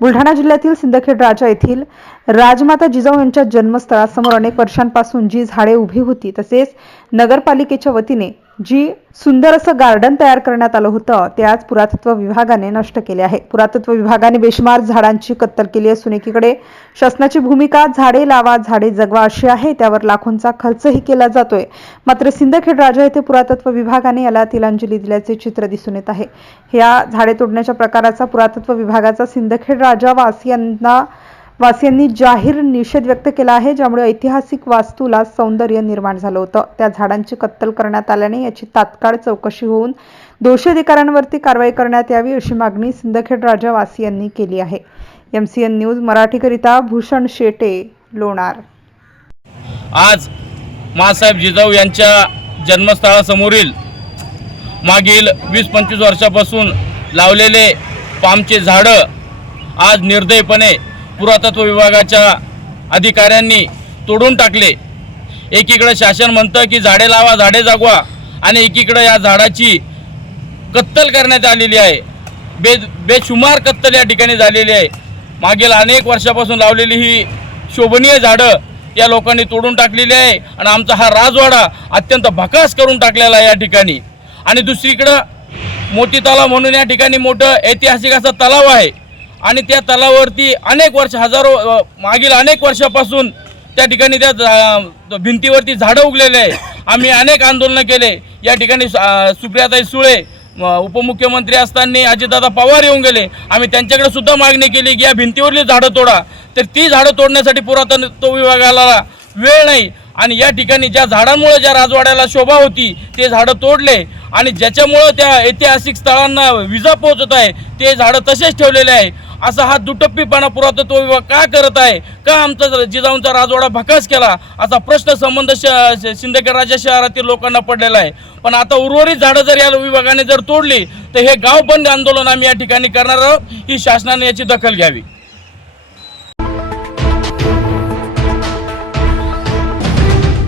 बुलढाणा जिल्ह्यातील सिंदखेड राजा येथील राजमाता जिजाऊ यांच्या जन्मस्थळासमोर अनेक वर्षांपासून जी झाडे उभी होती तसेच नगरपालिकेच्या वतीने जी सुंदर असं गार्डन तयार करण्यात आलं होतं ते आज पुरातत्व विभागाने नष्ट केले आहे. पुरातत्व विभागाने बेशुमार झाडांची कत्तल केली असून एकीकडे शासनाची भूमिका झाडे लावा झाडे जगवा अशी आहे त्यावर लाखोंचा खर्चही केला जातोय. मात्र सिंदखेड राजा येथे पुरातत्व विभागाने याला तिलांजली दिल्याचे चित्र दिसून येत आहे. या झाडे तोडण्याच्या प्रकाराचा पुरातत्व विभागाचा सिंदखेड राजा वासियांना वासियांनी जाहीर निषेध व्यक्त केला आहे ज्यामुळे ऐतिहासिक वास्तूला सौंदर्य निर्माण झालं होतं. त्या झाडांची कत्तल करण्यात आल्याने याची तात्काळ चौकशी होऊन दोषी अधिकाऱ्यांवरती कारवाई करण्यात यावी अशी मागणी सिंदखेड राजा वासियांनी केली आहे. एम सी एन न्यूज मराठीकरिता भूषण शेटे लोणार. आज मासाहेब जिजाऊ यांच्या जन्मस्थळासमोरील मागील वीस पंचवीस वर्षापासून लावलेले पामचे झाडं आज निर्दयपणे पुरातत्व विभागाच्या अधिकाऱ्यांनी तोडून टाकले. एकीकडं शासन म्हणतं की झाडे लावा झाडे जागवा आणि एकीकडं या झाडाची कत्तल करण्यात आलेली आहे. बे बेशुमार कत्तल या ठिकाणी झालेली आहे. मागील अनेक वर्षापासून लावलेली ही शोभनीय झाडं या लोकांनी तोडून टाकलेली आहे आणि आमचा हा राजवाडा अत्यंत भकास करून टाकलेला आहे या ठिकाणी. आणि दुसरीकडं मोती तलाव म्हणून या ठिकाणी मोठं ऐतिहासिक असा तलाव आहे. आणि त्या तलावावरती अनेक वर्ष हजारो मागील अनेक वर्षापासून त्या ठिकाणी त्या झा- भिंतीवरती झाडं उगलेले आहे. आम्ही अनेक आंदोलनं केले. या ठिकाणी सुप्रियाताई सुळे उपमुख्यमंत्री असताना अजितदादा पवार येऊन गेले. आम्ही त्यांच्याकडे सुद्धा मागणी केली की या भिंतीवरली झाडं तोडा. तर ती झाडं तोडण्यासाठी पुरातत्व विभागाला वेळ नाही. आणि या ठिकाणी ज्या झाडांमुळे ज्या राजवाड्याला शोभा होती ते झाडं तोडले. आणि ज्याच्यामुळं त्या ऐतिहासिक स्थळांना विजा पोहोचत आहे ते झाडं तसेच ठेवलेले आहे. असा हा दुटप्पीपणा पुरातत्व विभाग का करत आहे? का आमचा जिजाऊंचा राजवाडा भकास केला? असा प्रश्न संबंध श श- राजा शहरातील लोकांना पडलेला आहे. पण आता उर्वरित झाडं जर या विभागाने जर तोडली तर हे गाव बंद आंदोलन आम्ही या ठिकाणी करणार आहोत. ही शासनाने याची दखल घ्यावी.